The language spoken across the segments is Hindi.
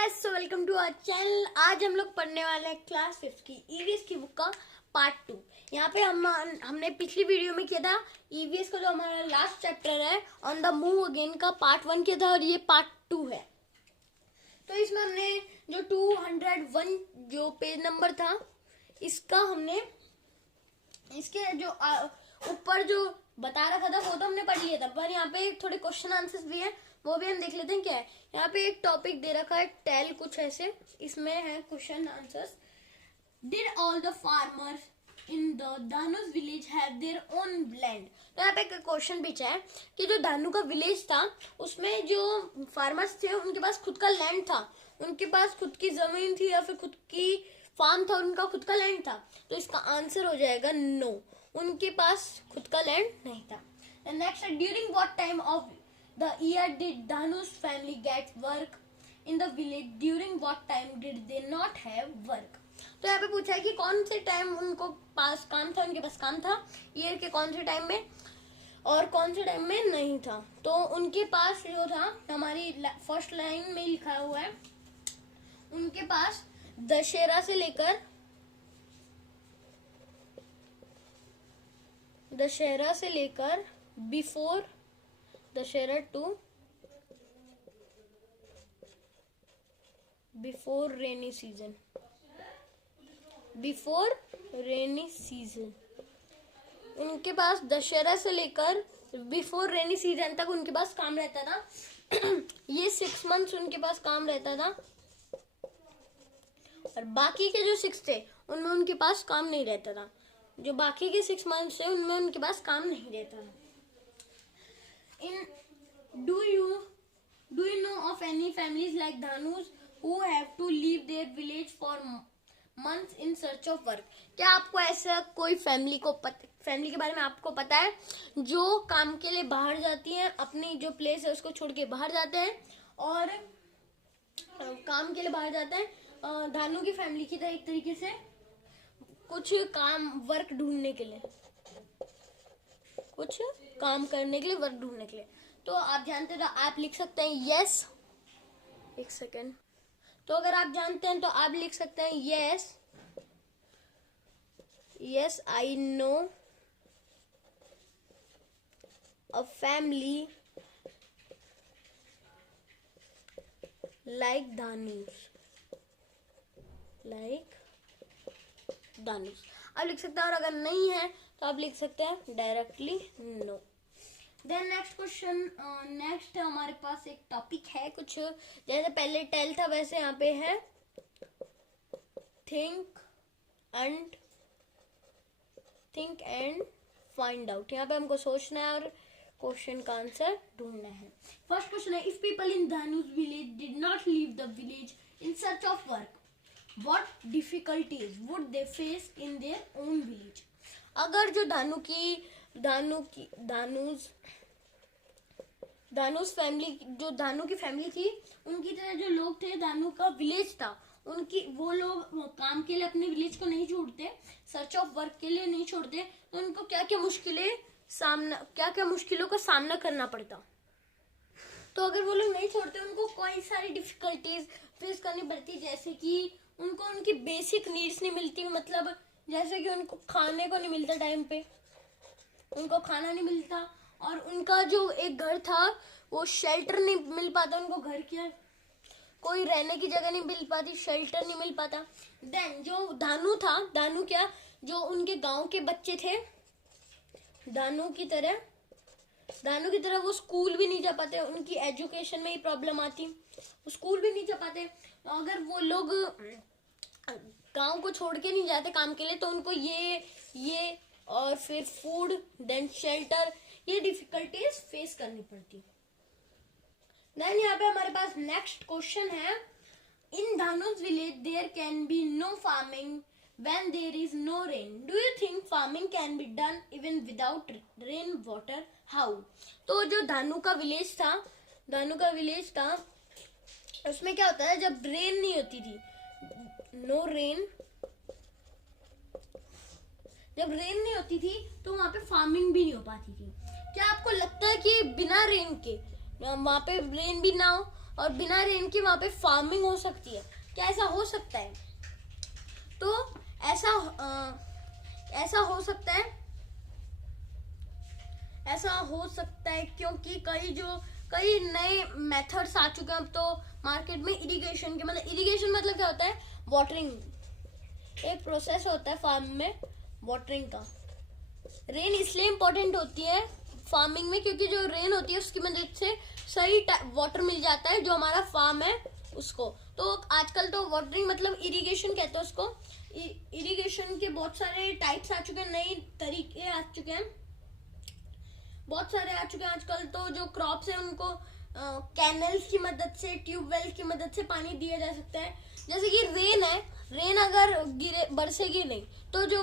Guys, so welcome to our channel. आज हम लोग पढ़ने वाले हैं क्लास 5 की ईवीएस की बुक का पार्ट 2। यहाँ पे हमने पिछली वीडियो में किया था ईवीएस का जो हमारा लास्ट चैप्टर है ऑन द मूव अगेन का पार्ट 1 किया था और ये पार्ट 2 है। तो इसमें हमने जो 201 जो पेज नंबर था इसका हमने इसके जो ऊपर जो बता रखा था वो तो हमने पढ़ लिया था, पर यहाँ पे थोड़े क्वेश्चन आंसर्स भी हैं, वो भी हम देख लेते हैं क्या है। यहाँ पे एक टॉपिक दे रखा है टेल कुछ ऐसे, इसमें है question answers. Did all the farmers in the Danu's village have their own land. तो यहाँ पे एक क्वेश्चन पूछा है कि जो दानू का विलेज था उसमें जो फार्मर्स थे उनके पास खुद का लैंड था, उनके पास खुद की जमीन थी या फिर खुद की फार्म था, उनका खुद का लैंड था। तो इसका आंसर हो जाएगा नो, उनके पास खुद का लैंड नहीं था। नेक्स्ट है during what time of the year did Danu's family get work in the village, during what time did they not have work. तो यहाँ पे पूछा है कि कौन से टाइम उनको पास काम था, उनके पास काम था ईयर के कौन से टाइम में और कौन से टाइम में नहीं था। तो उनके पास जो था, हमारी फर्स्ट लाइन में लिखा हुआ है, उनके पास दशहरा से लेकर before Dussehra to before rainy season उनके पास दशहरा से लेकर बिफोर रेनी सीजन तक उनके पास काम रहता था। ये 6 मंथ्स उनके पास काम रहता था और बाकी के जो 6 थे उनमें उनके पास काम नहीं रहता था। जो बाकी के 6 मंथ्स थे उनमें उनके पास काम नहीं रहता था। Do you know of any families like Dhanu's who have to leave their village for months in search of work? क्या आपको ऐसा कोई फैमिली के बारे में आपको पता है जो काम के लिए बाहर जाती हैं, अपनी जो प्लेस है उसको छोड़ के बाहर जाते हैं और काम के लिए बाहर जाते हैं। धानु की फैमिली की तरह एक तरीके से कुछ वर्क ढूंढने के लिए, कुछ काम करने के लिए, वर्क ढूंढने के लिए। तो आप जानते हैं तो आप लिख सकते हैं यस। एक सेकेंड। तो अगर आप जानते हैं तो आप लिख सकते हैं yes I know a family like Danu's, आप लिख सकते हैं। और अगर नहीं है तो आप लिख सकते हैं directly no. Then next question, next हमारे पास एक टॉपिक है कुछ जैसे पहले टेल था वैसे यहाँ पे है थिंक एंड फाइंड आउट। यहाँ पे हमको सोचना है और क्वेश्चन का आंसर ढूंढना है। फर्स्ट क्वेश्चन है, if people in Danu's village did not leave the village in search of work, what difficulties would they face in their own village. अगर जो दानूस फैमिली, जो दानू की फैमिली थी, उनकी तरह जो लोग थे, दानू का विलेज था, वो लोग काम के लिए अपने विलेज को नहीं छोड़ते, सर्च ऑफ वर्क के लिए नहीं छोड़ते, तो उनको क्या क्या मुश्किलों का सामना करना पड़ता। तो अगर वो लोग नहीं छोड़ते उनको कई सारी डिफिकल्टीज फेस करनी पड़ती, जैसे कि उनको उनकी बेसिक नीड्स नहीं मिलती, मतलब जैसे कि उनको खाने को नहीं मिलता, टाइम पे उनको खाना नहीं मिलता, और उनका जो एक घर था वो शेल्टर नहीं मिल पाता, उनको घर क्या कोई रहने की जगह नहीं मिल पाती, शेल्टर नहीं मिल पाता। देन जो दानू था, जो उनके गांव के बच्चे थे, दानू की तरह वो स्कूल भी नहीं जा पाते, उनकी एजुकेशन में ही प्रॉब्लम आती, वो स्कूल भी नहीं जा पाते। अगर वो लोग गांव को छोड़ के नहीं जाते काम के लिए तो उनको ये और फिर फूड, देन शेल्टर, ये डिफिकल्टीज फेस करनी पड़ती। देन यहाँ पे हमारे पास नेक्स्ट क्वेश्चन है, in Dhanu's village there can be no farming when there is no rain, do you think farming can be done even without rain water, how. तो जो धानू का विलेज था उसमें क्या होता है, जब रेन नहीं होती थी, जब रेन नहीं होती थी तो वहां पे फार्मिंग भी नहीं हो पाती थी। क्या आपको लगता है कि बिना रेन के वहां पे रेन भी ना हो और बिना रेन के वहाँ पे फार्मिंग हो सकती है? क्या ऐसा हो सकता है? तो ऐसा ऐसा हो सकता है, ऐसा हो सकता है क्योंकि कई नए मेथड्स आ चुके हैं अब तो मार्केट में इरिगेशन के। मतलब इरिगेशन मतलब क्या होता है? वाटरिंग। एक प्रोसेस होता है फार्म में वाटरिंग का। रेन इसलिए इम्पोर्टेंट होती है फार्मिंग में क्योंकि जो रेन होती है उसकी मदद से सही वाटर मिल जाता है जो हमारा फार्म है उसको। तो आजकल तो वाटरिंग मतलब इरिगेशन कहते हैं उसको। इरिगेशन के बहुत सारे टाइप्स आ चुके हैं, नए तरीके आ चुके हैं, बहुत सारे आ चुके हैं आजकल। तो जो क्रॉप्स है उनको कैनल्स की मदद से, ट्यूबवेल की मदद से पानी दिया जा सकता है। जैसे कि रेन है, रेन अगर गिरे, बरसेगी नहीं तो जो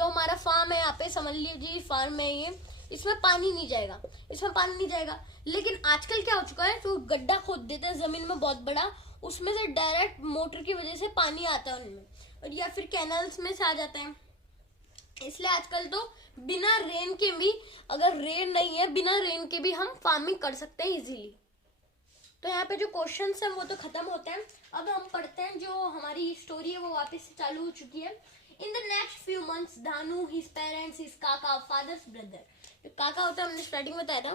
हमारा फार्म है यहाँ पे, समझ लीजिए फार्म है ये, इसमें पानी नहीं जाएगा, इसमें पानी नहीं जाएगा। लेकिन आजकल क्या हो चुका है, तो गड्ढा खोद देते हैं जमीन में बहुत बड़ा, उसमें से डायरेक्ट मोटर की वजह से पानी आता है उनमें, और या फिर कैनल्स में से आ जाता है। इसलिए आजकल तो बिना रेन के भी, अगर रेन नहीं है, बिना रेन के भी हम फार्मिंग कर सकते हैं इजीली। तो यहाँ पे जो क्वेश्चंस है वो तो खत्म होते हैं। अब हम पढ़ते हैं, जो हमारी स्टोरी है वो वापस से चालू हो चुकी है। In the next few months Danu, his parents, his काका, फादर्स ब्रदर। जो काका होता है, हमने स्टार्टिंग में बताया था,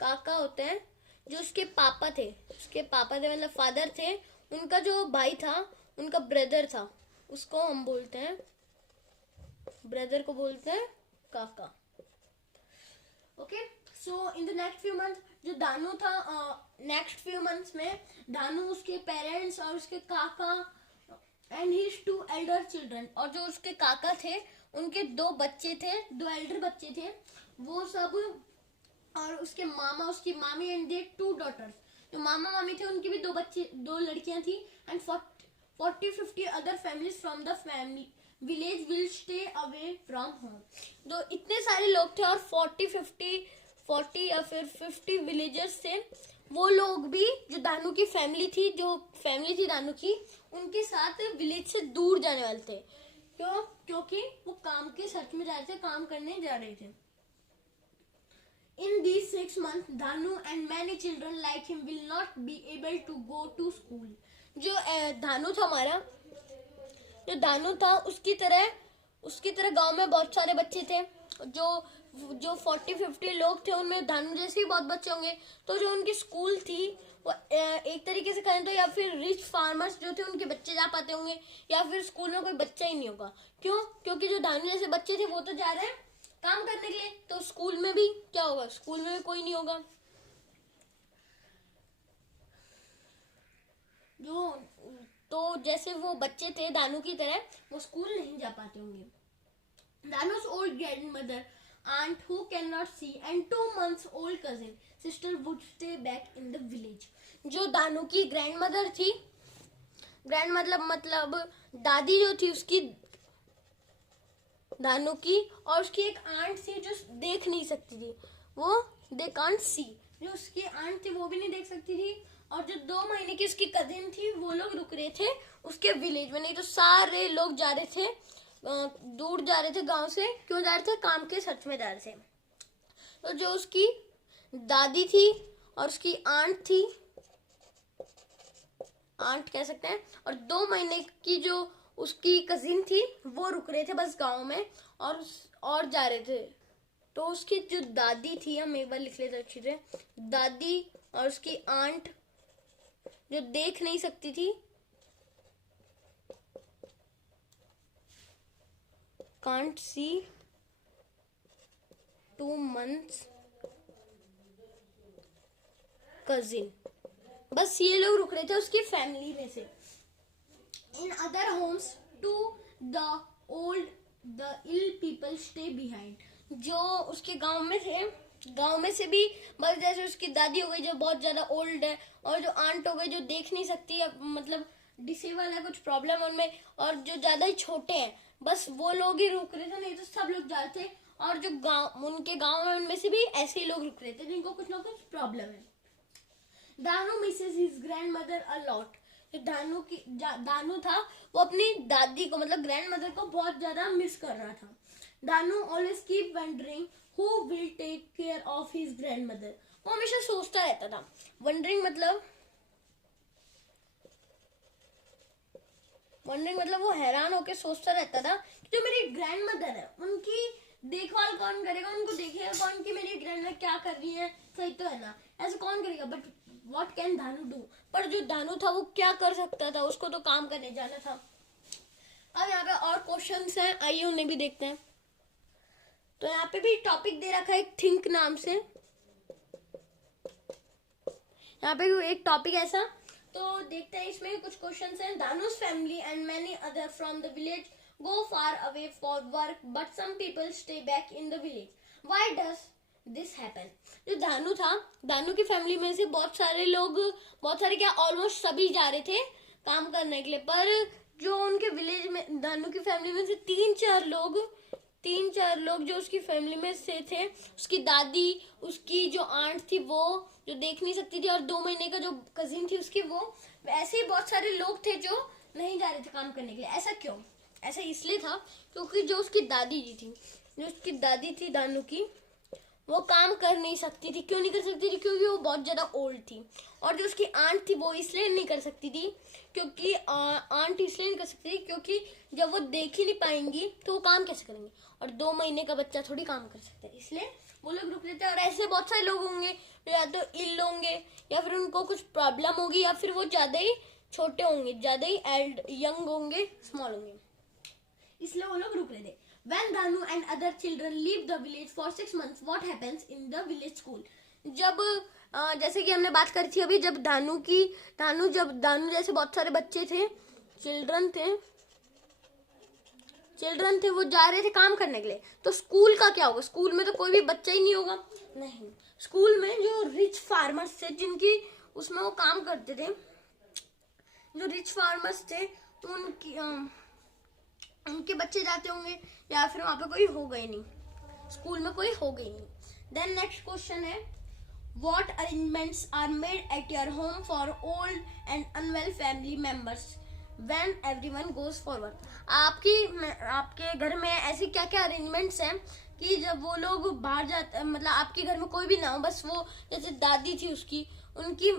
काका होते हैं जो उसके पापा थे, मतलब फादर थे, उनका जो भाई था, उनका ब्रदर था, उसको हम बोलते हैं, ब्रदर को बोलते हैं काका। Okay, so in the next few months जो दानू था, नेक्स्ट फ्यू मंथ्स में दानू, उसके पेरेंट्स और उसके काका एंड हिज 2 एल्डर चिल्ड्रन, और जो उसके काका थे उनके 2 बच्चे थे, 2 एल्डर बच्चे थे, वो सब, और उसके मामा, उसकी मामी एंड देयर 2 डॉटर्स। जो मामा मामी थे उनकी भी 2 बच्चे, 2 लड़कियां थी, and 40-50 other families from the family village will stay away from home. तो इतने सारे लोग थे और 40 या फिर 50 विलेजर्स थे। वो लोग भी, जो दानू की फैमिली थी, जो फैमिली थी दानू की, उनके साथ विलेज से दूर जाने वाले थे। क्यों? क्योंकि वो काम के सर्च में जा रहे थे, काम करने जा रहे थे। In these 6 months, Danu and many children like him will not be able to go to school. जो दानू था हमारा, जो दानू था उसकी तरह गांव में बहुत सारे बच्चे थे। जो 40-50 लोग थे उनमें दानू जैसे ही बहुत बच्चे होंगे। तो जो उनकी स्कूल थी वो एक तरीके से कहें तो या फिर रिच फार्मर्स जो थे उनके बच्चे जा पाते होंगे, या फिर स्कूल में कोई बच्चा ही नहीं होगा। क्यों? क्योंकि जो दानू जैसे बच्चे थे वो तो जा रहे हैं काम करने के लिए, तो स्कूल में भी क्या होगा? स्कूल में भी कोई नहीं होगा। तो जैसे वो बच्चे थे दानू की तरह, वो स्कूल नहीं जा पाते होंगे। दानू's old grandmother, aunt who cannot see, and 2 months old cousin sister would stay back in the village. जो दानू की ग्रैंडमदर थी, मतलब दादी जो थी उसकी, दानू की, और उसकी एक आंट थी जो देख नहीं सकती थी, वो दे कांट सी, जो उसकी आंट थी वो भी नहीं देख सकती थी, और जो 2 महीने की उसकी कजिन थी वो लोग रुक रहे थे उसके विलेज में। नहीं तो सारे लोग जा रहे थे, दूर जा रहे थे गांव से। क्यों जा रहे थे? काम के सर्च में जा रहे थे। तो जो उसकी दादी थी और उसकी आंट थी, आंट कह सकते हैं, और 2 महीने की जो उसकी कजिन थी वो रुक रहे थे बस गांव में, और जा रहे थे। तो उसकी जो दादी थी, हम एक बार लिख लेते अच्छी से, दादी और उसकी आंट जो देख नहीं सकती थी, कांट सी, 2 months कजिन, बस ये लोग रुक रहे थे उसकी फैमिली में से। In other homes to the ill people stay behind. जो उसके गांव में थे, गांव में से भी बस, जैसे उसकी दादी हो गई जो बहुत ज्यादा ओल्ड है, और जो आंट हो गई जो देख नहीं सकती है, मतलब डिसेबल है, कुछ प्रॉब्लम उनमें, और जो ज्यादा ही छोटे हैं, बस वो लोग ही रुक रहे थे, नहीं तो सब लोग जा रहे थे। और जो उनके गांव में उनमें से भी ऐसे ही लोग रुक रहे थे जिनको कुछ ना कुछ प्रॉब्लम है। Danu Mrs his grandmother a lot. Danu था वो अपनी दादी को, मतलब ग्रैंडमदर को बहुत ज्यादा मिस कर रहा था। Danu always keep wondering who will take care of his grandmother. वो हमेशा सोचता रहता था। वंडरिंग मतलब वो हैरान होकर सोचता रहता था कि जो मेरी ग्रैंड मदर है उनकी देखभाल कौन करेगा, उनको देखेगा कौन कि मेरी ग्रैंड मदर क्या कर रही है, सही तो है ना, ऐसे कौन करेगा। But what can Danu do, पर जो दानू था वो क्या कर सकता था, उसको तो काम करने जाना था। अब यहाँ पे और क्वेश्चंस हैं, आइए उन्हें भी देखते हैं। तो यहाँ पे भी टॉपिक दे रखा है एक थिंक नाम से, यहाँ पे एक टॉपिक ऐसा, तो देखते हैं इसमें कुछ क्वेश्चंस हैं। Danu's family and many other from the village go far away for work but some people stay back in the village, why does this happen. जो दानू था, दानू की फैमिली में से बहुत सारे क्या ऑलमोस्ट सभी जा रहे थे काम करने के लिए, पर जो उनके विलेज में दानू की फैमिली में से तीन चार लोग जो उसकी फैमिली में से थे, उसकी दादी, उसकी जो आंट थी वो जो देख नहीं सकती थी, और 2 महीने का जो कजिन थी उसकी वो, ऐसे ही बहुत सारे लोग थे जो नहीं जा रहे थे काम करने के लिए। ऐसा क्यों? ऐसा इसलिए था क्योंकि जो उसकी दादी थी दानू की, वो काम कर नहीं सकती थी। क्यों नहीं कर सकती थी? क्योंकि वो बहुत ज्यादा ओल्ड थी। और जो उसकी आंट थी वो इसलिए नहीं कर सकती थी क्योंकि आंट इसलिए नहीं कर सकती थी क्योंकि जब वो देख ही नहीं पाएंगी तो वो काम कैसे करेंगे, और 2 महीने का बच्चा थोड़ी काम कर सकता है, इसलिए वो लोग रुक लेते हैं। और ऐसे बहुत सारे लोग होंगे जो या तो इल होंगे, या फिर उनको कुछ प्रॉब्लम होगी, या फिर वो ज्यादा ही छोटे होंगे, ज्यादा ही यंग होंगे, स्मॉल होंगे, इसलिए वो लोग रुक लेते हैं। When Danu and other children leave the village for 6 months, what happens in the village school? जब जैसे कि हमने बात करी थी अभी, जब दानू जैसे बहुत सारे बच्चे थे, चिल्ड्रन थे, वो जा रहे थे काम करने के लिए, तो स्कूल का क्या होगा? स्कूल में तो कोई भी बच्चा ही नहीं होगा। नहीं, स्कूल में जो रिच फार्मर्स थे, जिनकी उसमें वो काम करते थे, जो रिच फार्मर्स थे उनके बच्चे जाते होंगे, या फिर वहां पे कोई होगा ही नहीं, स्कूल में कोई होगा ही नहीं। देन नेक्स्ट क्वेश्चन है, what arrangements are made at your home for old and unwell family members when everyone goes for work. आपके घर में ऐसी क्या क्या अरेंजमेंट्स हैं कि जब वो लोग बाहर जाते, मतलब आपके घर में कोई भी ना हो, बस वो जैसे दादी थी उनकी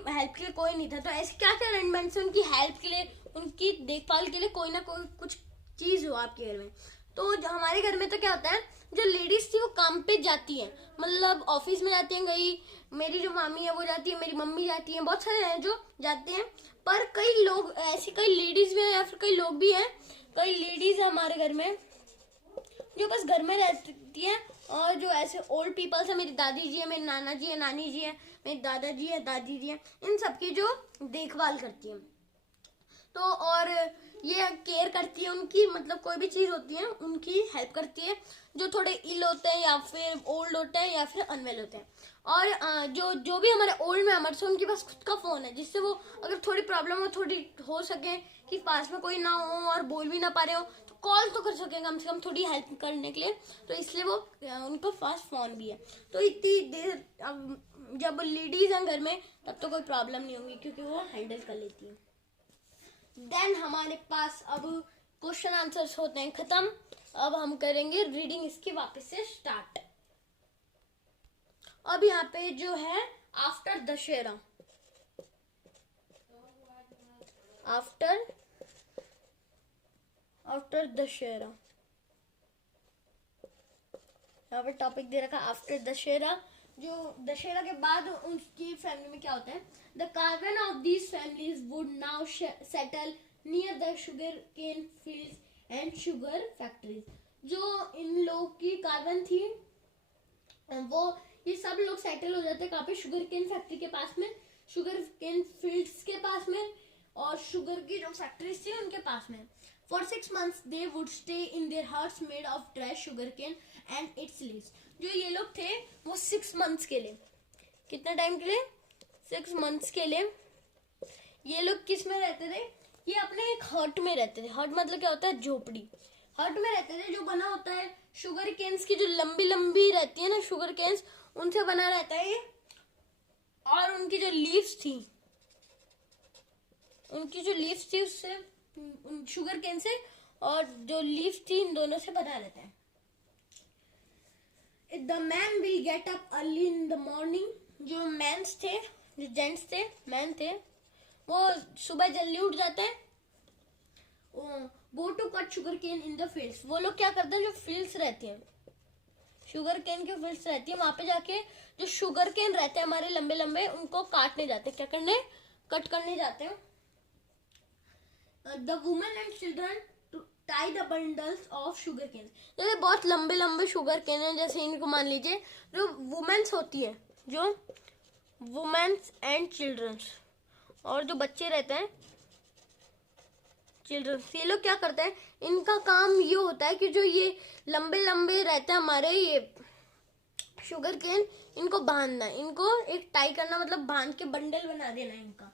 हेल्प के लिए कोई नहीं था, तो ऐसे क्या क्या अरेंजमेंट्स हैं उनकी हेल्प के लिए, उनकी देखभाल के लिए कोई ना कोई कुछ चीज हो आपके घर में। तो जो हमारे घर में तो क्या होता है, जो लेडीज थी वो काम पे जाती हैं, मतलब ऑफिस में जाती हैं, कहीं मेरी जो मामी है वो जाती है, मेरी मम्मी जाती है, बहुत सारे हैं जो जाते हैं। पर कई लोग ऐसी, कई लेडीज भी हैं, या फिर कई लोग भी हैं, कई लेडीज है हमारे घर में जो बस घर में रहती हैं, और जो ऐसे ओल्ड पीपल्स है, मेरी दादी जी है, मेरे नाना जी है, नानी जी है, मेरे दादाजी है, दादी जी है, इन सबकी जो देखभाल करती है, तो और ये केयर करती है उनकी, मतलब कोई भी चीज होती है उनकी हेल्प करती है, जो थोड़े इल होते हैं, या फिर ओल्ड होते हैं, या फिर अनवेल होते हैं। और जो भी हमारे ओल्ड मेंबर्स हैं उनके पास खुद का फोन है, जिससे वो अगर थोड़ी प्रॉब्लम हो सके कि पास में कोई ना हो और बोल भी ना पा रहे हो, तो कॉल तो कर सके कम से कम थोड़ी हेल्प करने के लिए, तो इसलिए वो उनको पास फोन भी है। तो इतनी देर जब लेडीज हैं घर में तब तो कोई प्रॉब्लम नहीं होगी क्योंकि वो हैंडल कर लेती है। देन हमारे पास अब क्वेश्चन आंसर्स होते हैं खत्म। अब हम करेंगे रीडिंग इसकी वापस से स्टार्ट। अब यहाँ पे जो है आफ्टर दशहरा, आफ्टर दशहरा, यहाँ पे टॉपिक दे रखा आफ्टर दशहरा। जो दशहरा के बाद उनकी फैमिली में क्या होता है, the carbon of these families would now settle near the sugar cane fields and sugar factories. जो इन लोग की कार्बन थी वो ये सब लोग सेटल हो जाते हैं कहाँ पे, शुगर केन फैक्ट्री के पास में, शुगर केन फील्ड्स के पास में, और शुगर की जो फैक्ट्रीज थी उनके पास में। For 6 months they would stay in their huts made of dry sugarcane and its leaves। जो ये लोग थे वो 6 months के लिए, कितना टाइम के लिए, 6 months के लिए ये लोग किस में रहते थे, ये अपने एक हट में रहते थे। हट मतलब क्या होता है, झोपड़ी। हट में रहते थे, जो बना होता है शुगर केन्स की, जो लंबी लंबी रहती है ना शुगर केन्स, उनसे बना रहता है ये। और उनकी जो लीव्स थी उससे, शुगर केन से और जो लीव्स थी इन दोनों से बना रहता है। The man will get up early in the morning जो मेंस थे, जो जेंट्स थे, मैन थे, वो सुबह जल्दी उठ जाते हैं, go to cut sugarcane in the fields. वो लोग क्या करते हैं, जो फील्ड्स रहती हैं, शुगर केन की फील्ड्स रहती है, वहां पे जाके जो शुगर केन रहते हैं हमारे लंबे लंबे, उनको काटने जाते हैं, क्या करने, कट करने जाते हैं। The women and children tie the bundles of sugarcane. जैसे बहुत लंबे लंबे शुगर केन है, जैसे इनको मान लीजिए, जो वुमेन्स होती है, जो वुमेन्स एंड चिल्ड्रंस, और जो बच्चे रहते हैं चिल्ड्रंस, ये लोग क्या करते हैं, इनका काम ये होता है कि जो ये लंबे लंबे रहते हैं हमारे ये शुगर केन, इनको बांधना, इनको एक टाई करना, मतलब बांध के बंडल बना देना इनका।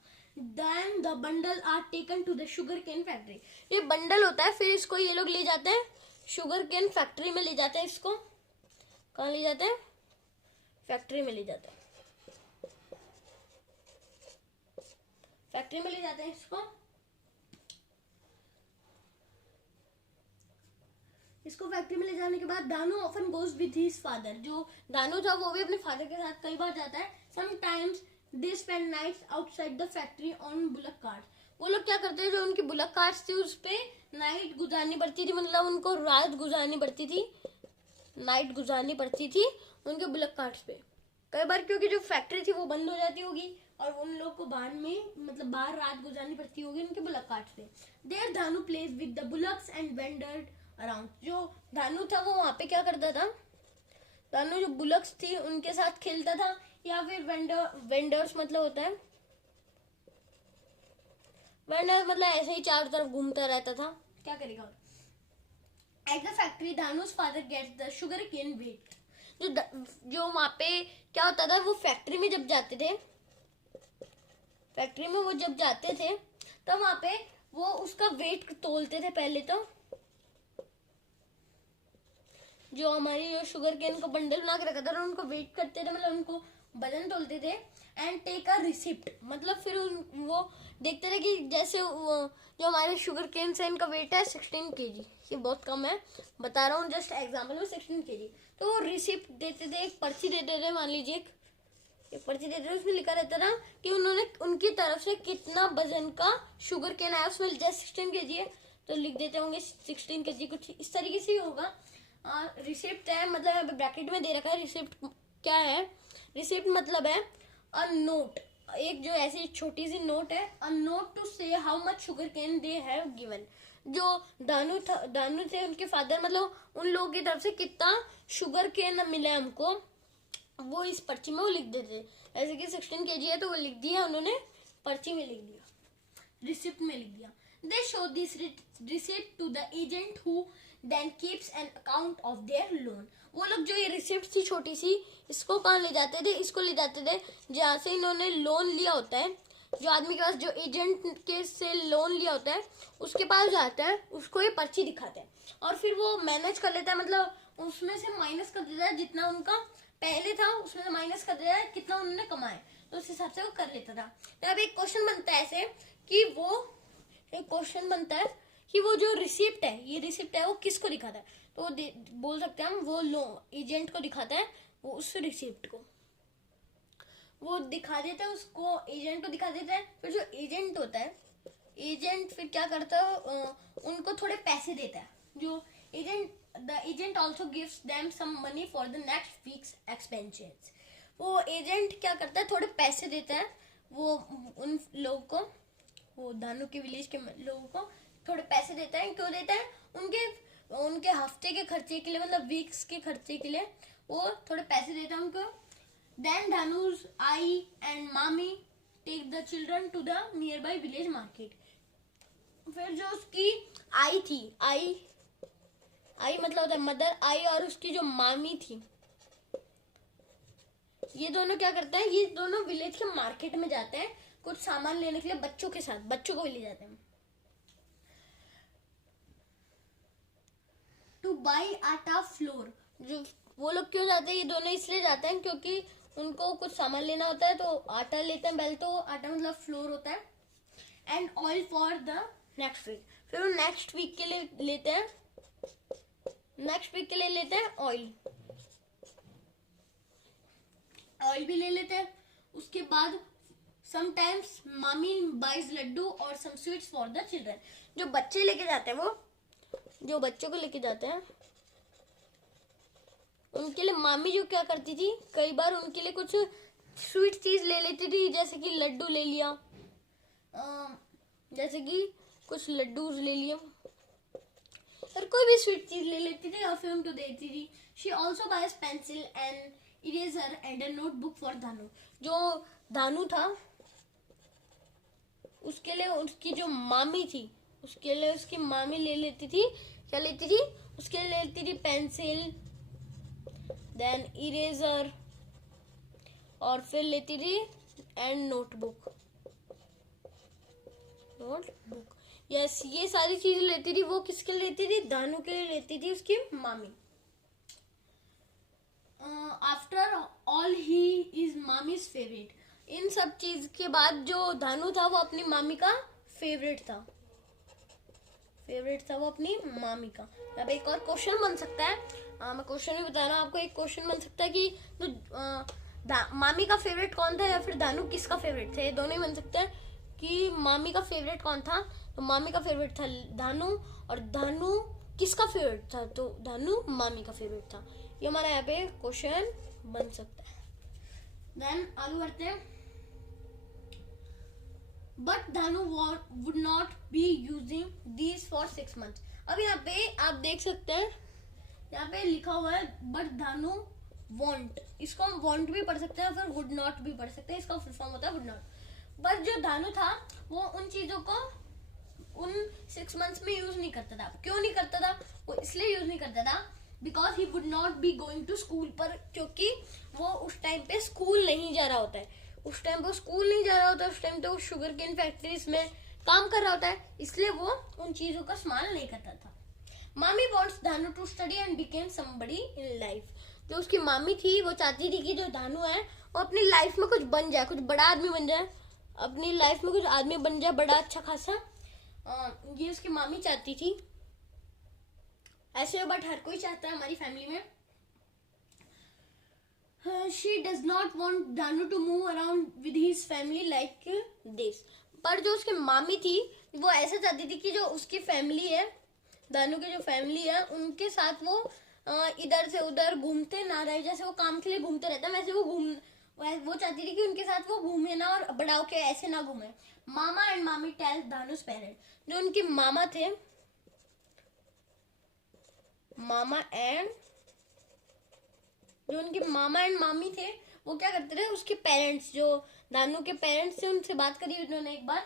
Then the bundle are taken to the sugarcane factory। ये बंडल होता है, फिर इसको ये लोग ले जाते हैं शुगर केन फैक्ट्री में ले जाते हैं। इसको कहाँ ले जाते हैं, फैक्ट्री में ले जाते हैं, फैक्ट्री में ले जाते हैं इसको फैक्ट्री में ले जाने के बाद Danu often goes with his father. जो दानू था वो भी अपने फादर के साथ कई बार जाता है। Sometimes they spend nights outside the factory on bullock cart. वो लोग क्या करते हैं, जो उनकी बुलक कार्ट्स थी उस पे नाइट गुजारनी पड़ती थी, मतलब उनको रात गुजारनी पड़ती थी, नाइट गुजारनी पड़ती थी उनके बुलक कार्ट्स पे कई बार, क्योंकि जो फैक्ट्री थी वो बंद हो जाती होगी और उन लोग को बाहर में, मतलब बाहर रात गुजारनी पड़ती होगी उनके बुलक कार्ट्स पे। There Danu plays with the bullocks and wander around. जो दानू था वो वहां पे क्या करता था, दानू जो बुलक्स थी उनके साथ खेलता था, या फिर वेंडर्स मतलब होता है, वेंडर मतलब ऐसे ही चारों तरफ घूमता रहता था, क्या करेगा। At the factory Danu's father gets the sugar cane weight. जो वहां पे क्या होता था, वो फैक्ट्री में जब जाते थे, फैक्ट्री में वो जब जाते थे तो वहां पे वो उसका वेट तोलते थे। पहले तो जो हमारी जो शुगर केन को बंडल बना के रखा था उनको वेट करते थे, मतलब उनको वजन तोलते थे। एंड टेक अ रिसिप्ट, मतलब फिर वो देखते थे कि जैसे जो हमारे शुगर केन से इनका वेट है 16 kg, ये बहुत कम है, बता रहा हूँ जस्ट एग्जांपल में 16 kg। तो वो रिसिप्ट देते थे, एक पर्ची देते थे, मान लीजिए एक पर्ची देते थे, उसमें लिखा रहता था कि उन्होंने उनकी तरफ से कितना वजन का शुगर केन आया, उसमें जैसे 16 kg है तो लिख देते होंगे 16 kg, कुछ इस तरीके से ही होगा। रिसिप्ट है, मतलब यहाँ पे ब्रैकेट में दे रखा है। रिसिप्ट क्या है, रिसिप्ट मतलब है अ नोट, एक जो ऐसी छोटी सी नोट है, a note to say how much sugarcane they have given. जो दानू थे उनके फादर, मतलब उन लोगों की तरफ से कितना शुगर केन मिला हमको, वो इस पर्ची में वो लिख देते। ऐसे कि 16 kg है तो वो लिख दिया उन्होंने, पर्ची में लिख दिया, रिसिप्ट में लिख दिया। They show this receipt to the agent who then keeps an account of their loan. वो लोग जो ये रिसिप्ट थी छोटी सी, इसको कहाँ ले जाते थे, इसको ले जाते थे जहाँ से इन्होंने लोन लिया होता है। जो आदमी के पास जो एजेंट के से लोन लिया होता है उसके पास जाता है, उसको ये पर्ची दिखाते हैं और फिर वो मैनेज कर लेता है, मतलब उसमें से माइनस कर देता है जितना उनका पहले था, उसमें से माइनस कर देता है कितना उन्होंने कमाया, तो उस हिसाब से वो कर लेता था। तो अब एक क्वेश्चन बनता है ऐसे कि वो जो रिसिप्ट है, ये रिसिप्ट है वो किसको दिखाता है, तो बोल सकते हैं हम वो एजेंट को दिखाता है, वो उस रिसिप्ट को वो दिखा देता है, उसको एजेंट को दिखा देता है। फिर जो एजेंट होता है, एजेंट फिर क्या करता है, उनको थोड़े पैसे देता है। जो the agent also gives them some money for the next week's expenses. वो एजेंट क्या करता है, थोड़े पैसे देता है वो उन लोगों को, वो दानू के विलेज के लोगों को थोड़े पैसे देता है। क्यों देता है, उनके हफ्ते के खर्चे के लिए, मतलब वीक्स के खर्चे के लिए वो थोड़े पैसे देता है उनको। Then Dhanu's आई and मामी take the children to the nearby village market। फिर जो उसकी आई थी, आई मतलब होता है मदर, आई और उसकी जो मामी थी, ये दोनों क्या करते हैं, ये दोनों विलेज के मार्केट में जाते हैं कुछ सामान लेने के लिए, बच्चों के साथ, बच्चों को भी ले जाते हैं। टू बाई आटा फ्लोर। जो वो लोग क्यों जाते हैं, ये दोनों इसलिए जाते हैं क्योंकि उनको कुछ सामान लेना होता है, तो आटा लेते हैं पहले, तो आटा मतलब फ्लोर होता है। And oil for the next week. फिर वो नेक्स्ट वीक के लिए लेते हैं, ऑयल भी ले लेते हैं। उसके बाद समटाइम्स मामी बाइज लड्डू और some sweets for the children. जो बच्चे लेके जाते हैं, वो जो बच्चों को लेके जाते हैं उनके लिए मामी जो क्या करती थी, कई बार उनके लिए कुछ स्वीट चीज ले लेती थी, जैसे कि लड्डू ले लिया, जैसे कि कुछ लड्डू ले लिए, और कोई भी स्वीट चीज ले लेती थी और फिर उनको देती थी। She also buys pencil and eraser and a notebook for Dhanu. जो धानु था उसके लिए उसकी जो मामी थी, उसके लिए उसकी मामी ले लेती थी, क्या लेती थी, उसके लिए लेती थी पेंसिल, देन इरेजर, और फिर लेती थी एंड नोटबुक। यस, ये सारी चीजें लेती थी। वो किसके लिए लेती थी, धानु के लिए लेती थी, उसकी मामी। After all he is Mami's favourite. इन सब चीज के बाद जो धानु था वो अपनी मामी का फेवरेट था, वो अपनी मामी का। अब एक और क्वेश्चन बन सकता है, मैं क्वेश्चन भी बता रहा हूँ आपको। एक क्वेश्चन बन सकता है कि तो मामी का फेवरेट कौन था या फिर धानु किसका फेवरेट था, ये दोनों ही बन सकते हैं कि मामी का फेवरेट कौन था। तो मामी का फेवरेट था धानु, और धानु किसका फेवरेट था, तो धानु मामी का फेवरेट था। ये हमारा यहाँ पे क्वेश्चन बन सकता है। देन आगे बढ़ते हैं। But Dhanu would not be using these for 6 months। अब यहाँ पे आप देख सकते हैं, यहाँ पे लिखा हुआ है बट धानु वॉन्ट। इसको हम वॉन्ट भी पढ़ सकते हैं, फिर वुड नॉट भी पढ़ सकते हैं। इसका फुल फॉर्म होता है वुड नॉट। बट जो धानु था वो उन चीजों को उन 6 months में यूज नहीं करता था। क्यों नहीं करता था, वो इसलिए यूज नहीं करता था because he would not be going to school. पर क्योंकि वो उस टाइम पे स्कूल नहीं जा रहा होता है, उस टाइम पे स्कूल नहीं जा रहा होता है, उस टाइम तो शुगर केन फैक्ट्रीज में काम कर रहा होता है, इसलिए वो उन चीजों का इस्तेमाल नहीं करता था। Mami wants Dhanu to study and became somebody in life. जो उसकी मामी थी वो चाहती थी कि जो धानु है वो अपनी लाइफ में कुछ बन जाए, कुछ बड़ा आदमी बन जाए, अपनी लाइफ में कुछ आदमी बन जाए, बड़ा अच्छा खासा। ये उसकी मामी चाहती थी ऐसे, बट हर कोई चाहता है हमारी फैमिली में। She does not want Danu to move around with his family like this। पर जो उसकी मामी थी वो ऐसा चाहती थी कि जो उसकी फैमिली है, दानू की जो फैमिली है, उनके साथ वो इधर से उधर घूमते ना रहे। जैसे वो काम के लिए घूमते रहता है, वैसे वो चाहती थी कि उनके साथ वो घूमे ना और बड़ा होके ऐसे ना घूमे। मामा एंड मामी टेल दानूस पेरेंट। जो उनकी मामा थे, जो उनके मामा एंड मामी थे, वो क्या करते थे, उसके पेरेंट्स, जो दानू के पेरेंट्स थे, उनसे बात करी उन्होंने एक बार।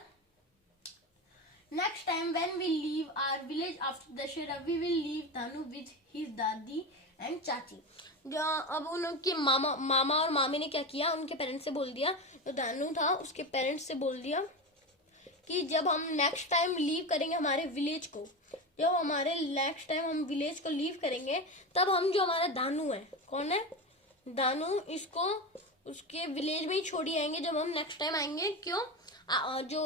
Next time when we leave our village after Dussehra we will leave Danu with his dadi and chachi. जो अब उनके मामा और मामी ने क्या किया, उनके पेरेंट्स से बोल दिया, जो दानू था उसके पेरेंट्स से बोल दिया कि जब हम नेक्स्ट टाइम लीव करेंगे हमारे विलेज को, जब हमारे नेक्स्ट टाइम हम विलेज को लीव करेंगे, तब हम जो हमारा दानू है, कौन है, दानू, इसको उसके विलेज में ही छोड़ी आएंगे जब हम नेक्स्ट टाइम आएंगे। क्यों जो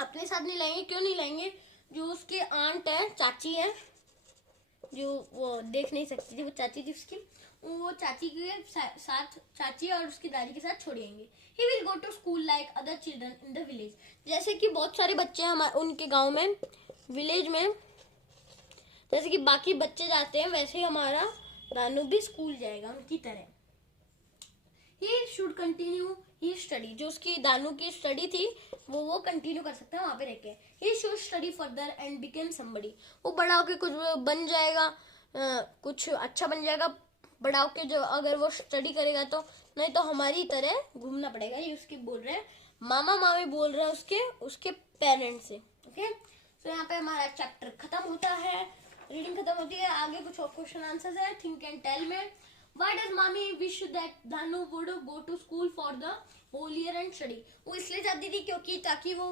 अपने साथ नहीं लाएंगे, क्यों नहीं लाएंगे, जो उसके आंट है, चाची है, जो वो देख नहीं सकती थी, वो चाची थी उसकी, वो चाची के साथ, चाची और उसकी दादी के साथ छोड़ आएंगे। He will go to school like other children in the village. जैसे कि बहुत सारे बच्चे हैं उनके गांव में, विलेज में, जैसे कि बाकी बच्चे जाते हैं, वैसे ही हमारा दानू भी स्कूल जाएगा उनकी तरह। He should continue he study. जो उसकी दानू की स्टडी थी वो कंटिन्यू कर सकता है वहां पे रह के। He should study further and became somebody. वो बड़ा होके कुछ बन जाएगा, कुछ अच्छा बन जाएगा बड़ा होके, जो अगर वो स्टडी करेगा तो, नहीं तो हमारी तरह घूमना पड़ेगा। ये उसके बोल रहे हैं, मामा मामी बोल रहे हैं उसके पेरेंट्स से। ओके, तो यहाँ पे हमारा चैप्टर खत्म होता है, रीडिंग खत्म होती है। आगे कुछ और क्वेश्चन आंसर्स है, थिंक एंड टेल में। Why does mommy wish that Dhanu would go to school for the whole year and study? वो इसलिए चाहती थी क्योंकि ताकि वो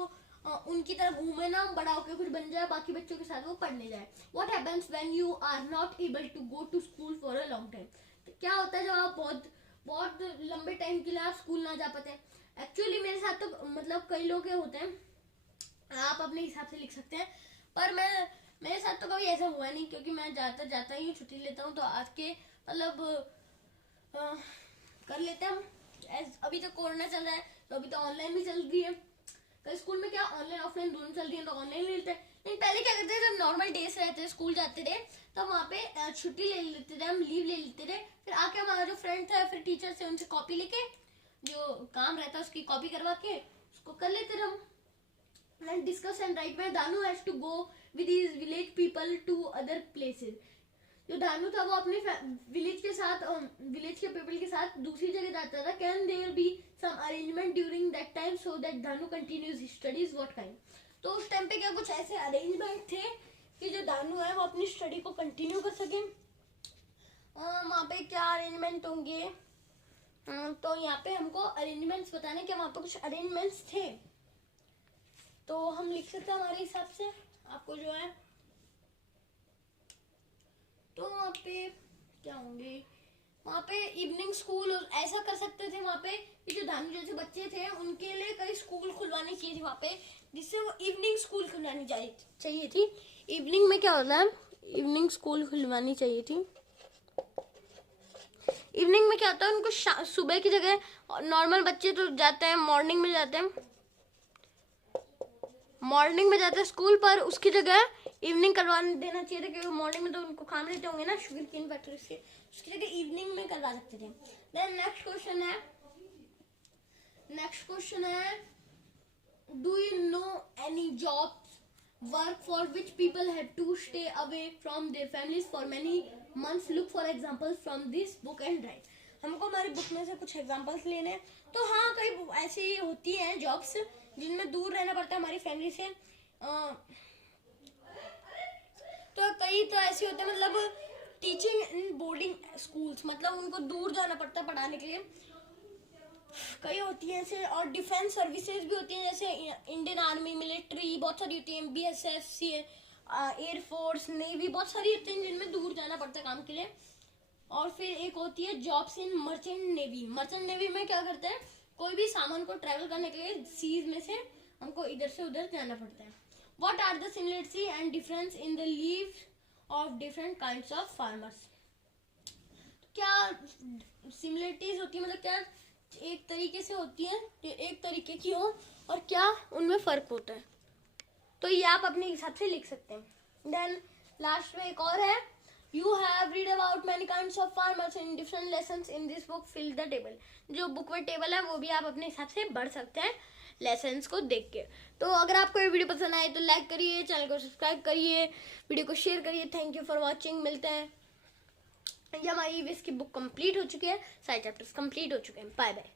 उनकी तरह घूमे ना, बड़ा होकर कुछ बन जाए, बाकी बच्चों के साथ वो पढ़ने जाए। What happens when you are not able to go to school for a long time? तो क्या होता है जब आप बहुत लंबे टाइम के लिए आप स्कूल ना जा पाते? एक्चुअली मेरे साथ तो मतलब कई लोग होते हैं, आप अपने हिसाब से लिख सकते हैं, पर मेरे साथ तो कभी ऐसा हुआ नहीं, क्योंकि मैं जाता ही छुट्टी लेता हूँ, तो आज के मतलब कर लेते हैं हम। अभी तो कोरोना चल रहा है तो अभी तो ऑनलाइन भी चल रही है। कल स्कूल में क्या ऑनलाइन ऑफलाइन दोनों चल रही है तो ऑनलाइन ले लेते हैं। लेकिन पहले क्या करते थे, जब नॉर्मल डेज रहते थे स्कूल जाते थे तब वहाँ पे छुट्टी ले लेते थे, हम लीव ले लेते थे। फिर आके हमारा जो फ्रेंड था फिर टीचर से उनसे कॉपी लेके जो काम रहता है उसकी कॉपी करवा के उसको कर लेते थे हम। Then discuss and write where Danu has to go with his village people to other places. जो दानू था वो अपने विलेज के साथ विलेज के पीपल के साथ दूसरी जगह जाता था। Can there be some arrangement during that time so that Danu continues his studies, what kind. तो उस टाइम पे क्या कुछ ऐसे अरेंजमेंट थे कि जो दानू है वो अपनी स्टडी को कंटिन्यू कर सके। वहाँ पे क्या अरेंजमेंट होंगे, तो यहाँ पे हमको अरेंजमेंट्स बताने के वहाँ पे कुछ अरेंजमेंट्स थे तो हम लिख सकते हैं हमारे हिसाब से आपको जो है। तो वहाँ पे क्या होंगे, वहाँ पे इवनिंग स्कूल ऐसा कर सकते थे वहाँ पे कि जो दानू जैसे बच्चे थे उनके लिए कई स्कूल खुलवानी चाहिए थी वहाँ पे, जिससे वो इवनिंग स्कूल खुलवानी चाहिए थी। इवनिंग में क्या होता है, इवनिंग स्कूल खुलवानी चाहिए थी। इवनिंग में क्या होता है, उनको सुबह की जगह नॉर्मल बच्चे तो जाते हैं मॉर्निंग में जाते हैं, मॉर्निंग में जाते हैं स्कूल, पर उसकी जगह इवनिंग करवा देना चाहिए था क्योंकि मॉर्निंग में तो उनको काम लेते होंगे ना शुगर केन फैक्ट्री से, उसकी जगह इवनिंग में करवा सकते थे। देन नेक्स्ट क्वेश्चन है do you know any jobs work for which people have to stay away from their families for many months, look for examples from this book and write. हमको हमारी बुक में से कुछ एग्जांपल्स लेने हैं। तो हाँ, कई ऐसी होती हैं जॉब्स जिनमें दूर रहना पड़ता है हमारी फैमिली से। तो कई तो ऐसे होते हैं, मतलब टीचिंग इन बोर्डिंग स्कूल्स, मतलब उनको दूर जाना पड़ता है पढ़ाने के लिए। कई होती है ऐसे, और डिफेंस सर्विसेज भी होती हैं जैसे इंडियन आर्मी, मिलिट्री, बहुत सारी होती है, BSF, एयरफोर्स, नेवी, बहुत सारी होती हैं जिनमें दूर जाना पड़ता है काम के लिए। और फिर एक होती है jobs in merchant navy. Merchant navy में क्या करते हैं, कोई भी सामान को ट्रेवल करने के लिए सीज में से हमको इधर से उधर जाना पड़ता है। What are the similarity and difference in the leaves of different kinds of farmers? क्या सिमिलरिटीज होती है, मतलब क्या एक तरीके से होती है, एक तरीके की हो, और क्या उनमें फर्क होता है, तो ये आप अपने हिसाब से लिख सकते हैं। देन लास्ट में एक और है, You have read about many kinds of farmers in different lessons in this book. Fill the table. जो बुक में टेबल है वो भी आप अपने हिसाब से बढ़ सकते हैं लेसन्स को देख के। तो अगर आपको ये वीडियो पसंद आए तो लाइक करिए, चैनल को सब्सक्राइब करिए, वीडियो को शेयर करिए। Thank you for watching. मिलते हैं। ये हमारी ईवीएस की बुक कंप्लीट हो चुकी है, सारे चैप्टर्स कंप्लीट हो चुके हैं। Bye bye.